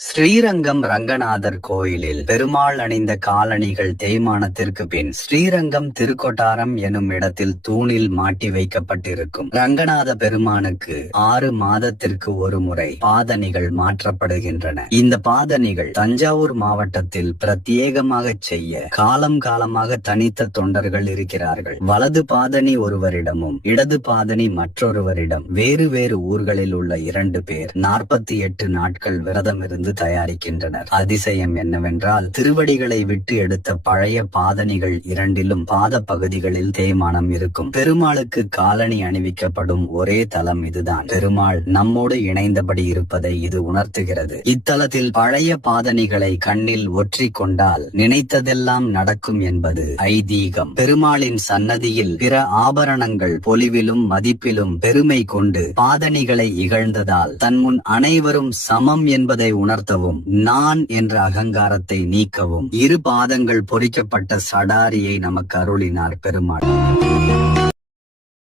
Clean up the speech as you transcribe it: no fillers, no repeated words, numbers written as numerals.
ஸ்ரீரங்கம் ரங்கநாதர் கோயிலில் பெருமாள் அணிந்த காலணிகள் தேய்மானத்திற்கு பின் ஸ்ரீரங்கம் திருக்கொட்டாரம் எனும் இடத்தில் தூணில் மாட்டி வைக்கப்பட்டிருக்கும் ரங்கநாத பெருமானுக்கு 6 மாதத்திற்கு ஒரு முறை பாதணிகள் மாற்றப்படுகின்றன. இந்த பாதணிகள் தஞ்சாவூர் மாவட்டத்தில் பிரத்யேகமாக செய்ய காலம் காலமாக தனித்த தொண்டர்கள் இருக்கிறார்கள். வலது பாதணி ஒருவரிடமும் இடது பாதணி மற்றொருவரிடம் வேறு வேறு ஊர்களில் உள்ள 2 பேர் 48 நாட்கள் விரதம் இருந்து தயாரிக்கின்றனர். அதிசயம் என்னவென்றால் திருவடிகளை விட்டு எடுத்த பழைய பாதணிகள் இரண்டிலும் பாத பகுதிகளில் தேய்மானம் இருக்கும். பெருமாளுக்கு காலணி அணிவிக்கப்படும் ஒரே தலம் இதுதான். பெருமாள் நம்மோடு இணைந்தபடி இருப்பதை இது உணர்த்துகிறது. இத்தலத்தில் பழைய பாதணிகளை கண்ணில் ஒற்றி கொண்டால் நினைத்ததெல்லாம் நடக்கும் என்பது ஐதீகம். பெருமாளின் சன்னதியில் பிற ஆபரணங்கள் பொலிவிலும் மதிப்பிலும் பெருமை கொண்டு பாதணிகளை இகழ்ந்ததால் தன் முன் அனைவரும் சமம் என்பதை உணர்த்தவும் நான் என்ற அகங்காரத்தை நீக்கவும் 2 பாதங்கள் பொறிக்கப்பட்ட சடாரியை நமக்கு அருளினார் பெருமாள்.